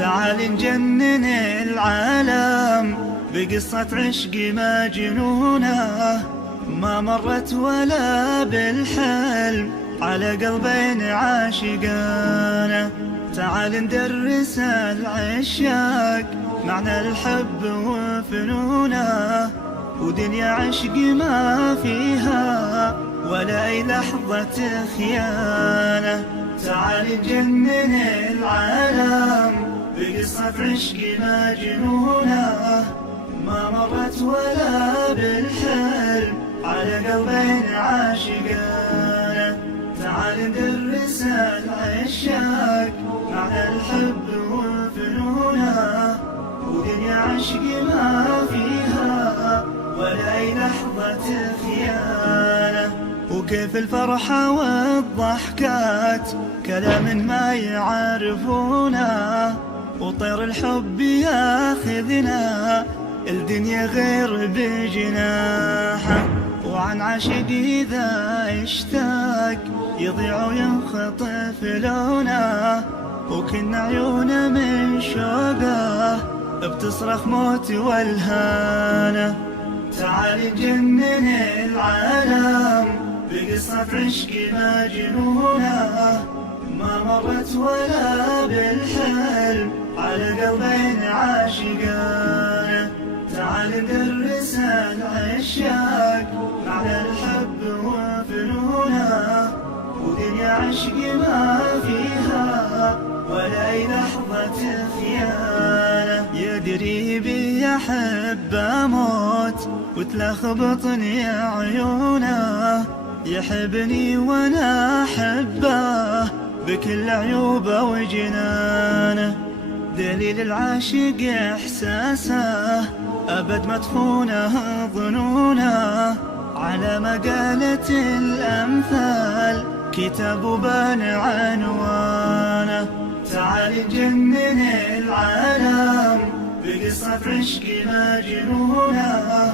تعال نجنن العالم بقصة عشق مجنونة ما مرت ولا بالحلم على قلبين عاشقانه. تعال ندرس العشاق معنى الحب وفنونه، ودنيا عشق ما فيها ولا أي لحظة خيانة. تعال نجنن العالم بقصة عشق مجنونة ما مرت ولا بالحلم على قلبين عاشقانه. تعال ندرس العشاق معنى الحب وفنونه، ودنيا عشق ما فيها ولا أي لحظة خيانة. وكيف الفرحة والضحكات كلام ما يعرفونه، وطير الحب ياخذنا الدنيا غير بجناحه. وعن عاشق إذا اشتاق يضيع وينخطف لونه، وكن عيونه من شوقه بتصرخ موت والهانه. تعال نجنن العالم بقصة عشق مجنونة ما مرت ولا بالحلم على قلبين عاشقانه. تعال ندرس العشاق معنى الحب وفنونه، ودنيا عشق ما فيها ولا أي لحظة خيانة. يدري بي أحب أموت وتلخبطني عيونه، يحبني وانا احبه بكل عيوبه وجنانه. دليل العاشق احساسه ابد ما تخونه ظنونه، على مقالة الامثال كتاب بان عنوانه. تعال نجنن العالم بقصة عشق مجنونه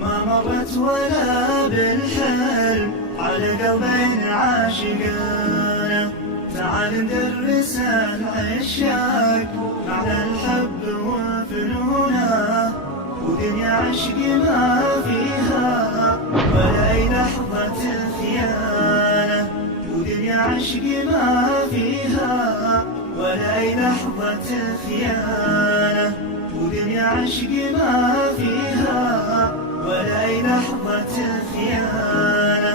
ما مرت ولا بالحلم على قلبين عاشقانه. تعال ندرس العشاق معنى الحب وفنونه، ودنيا عشق ما فيها ولا أي لحظة خيانة. ودنيا عشق ما فيها ولا أي لحظة خيانة. ودنيا عشق ما فيها ولا أي لحظة خيانة.